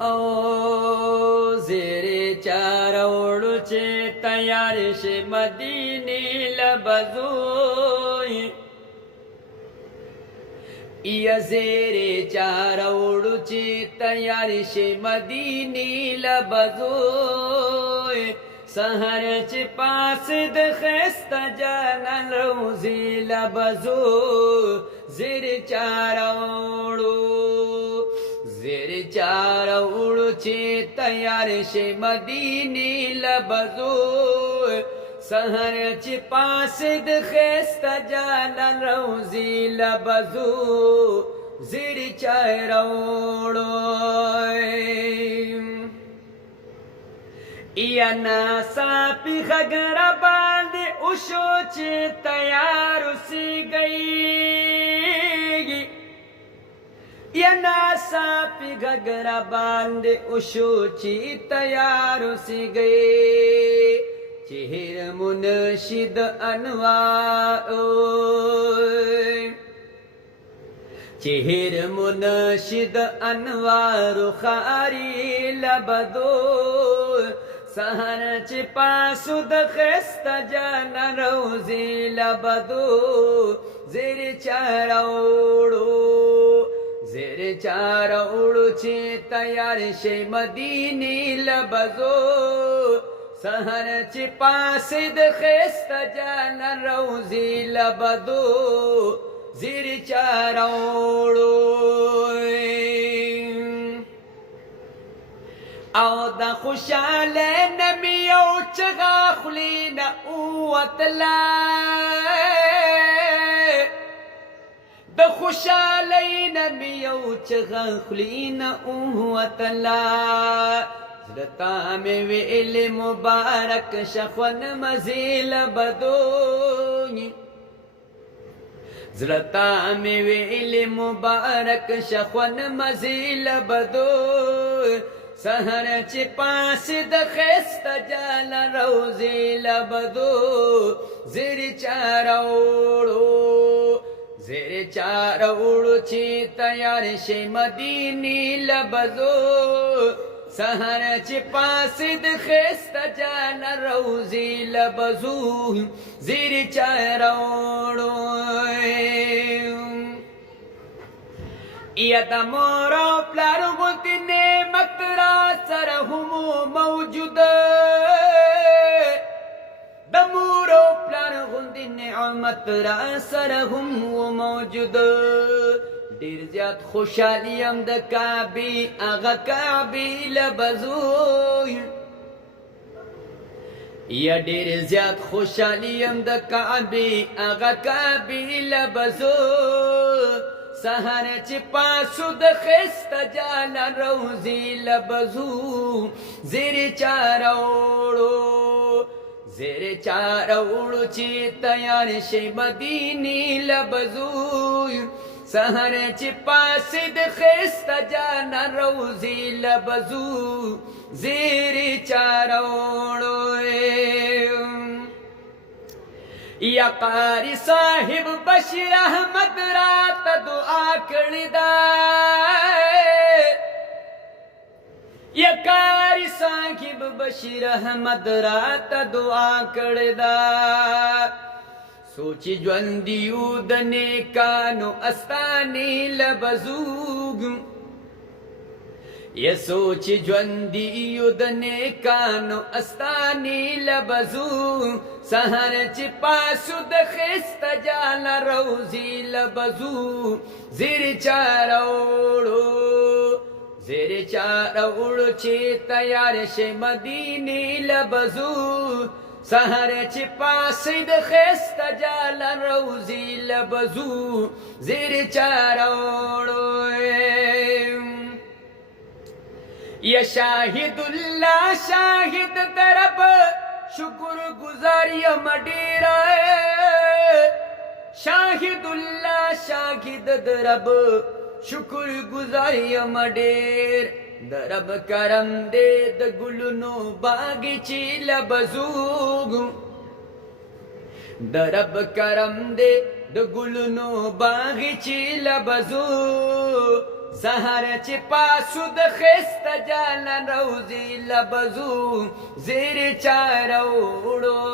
او زیر چاروڑو چه تیار شه مدینی لبزوی یا زیر چاروڑو چه تیار شه مدینی لبزوی سهر چه پاس د خستا جانان روزی لبزو زیر چاروڑو زیر چاروڑو چه تیار شه مدینی لبزو سهر چه پاس د خستا جانان روزی لبزو زیر چاروڑو یا ناسا پی غگر باندې اوشو چې تیار سی گئی یا ناسا پی غگر باندې اوشو چې تیار سی گئی چهر منشد انوار چهر منشد انوار خاری لبدو سهر چه پاسو د خستا جانا روزی لبدو زیر چاروڑو چه تیار شه مدینی لبزو سهر چه پاس د خستا جانا روزی لبدو زیر چاروڑو او دا خوشاله نمی او چغا خلینا اوتلا دا خوشاله نمی او چغا خلینا اوتلا زرطا میں ویل مبارک شخون مزیل بدونی زرطا میں ویل مبارک شخون مزیل بدونی سهر چه پاس د خستا جانا روزی لبدو زیر چاروڑو چه تیار شه مدینی لبدو سهر چه پاس د خستا جانا روزی لبدو زیر چاروڑو یا دا مورو پلارو گلتی نعمت را سر همو موجود دا مورو پلارو گلتی نعمت را سر همو موجود دیر زیاد خوشحالیم دا کعبی آغا کعبی لبزوی یا دیر زیاد خوشحالیم دا کعبی آغا کعبی لبزوی سهر چه پاسو د خستا جانا روزی لبزو زیر چاروڑو چه تیار شه مدینی لبزو سهر چه پاس د خستا جانا روزی لبزو زیر چاروڑو یا قاری صاحب بشیر احمد رات دعا کړی دا یا قاری صاحب بشیر احمد رات دعا کړی دا سوچی ژوندیو د نیکانو استانی لبزوګ یا سوچ ژوندیو د نیکانو استانی لبزو سهر چه پاسو د خستا جانا روزی لبزو زیر چاروڑو چه تیار شه مدینی لبزو سهر چه پاس د خستا جانا روزی لبزو زیر چاروڑو یا شاہد اللہ شاہد درب شکر گزاریم ڈیرا شاہد اللہ شاہد درب شکر گزاریم ډیر درب کرم دے د گلونو باغچی لبزوګ درب کرم دے د گلونو باغچی لبزو سهر چې پاسو د خسته جانان روزي لبزو زیر چارو وړو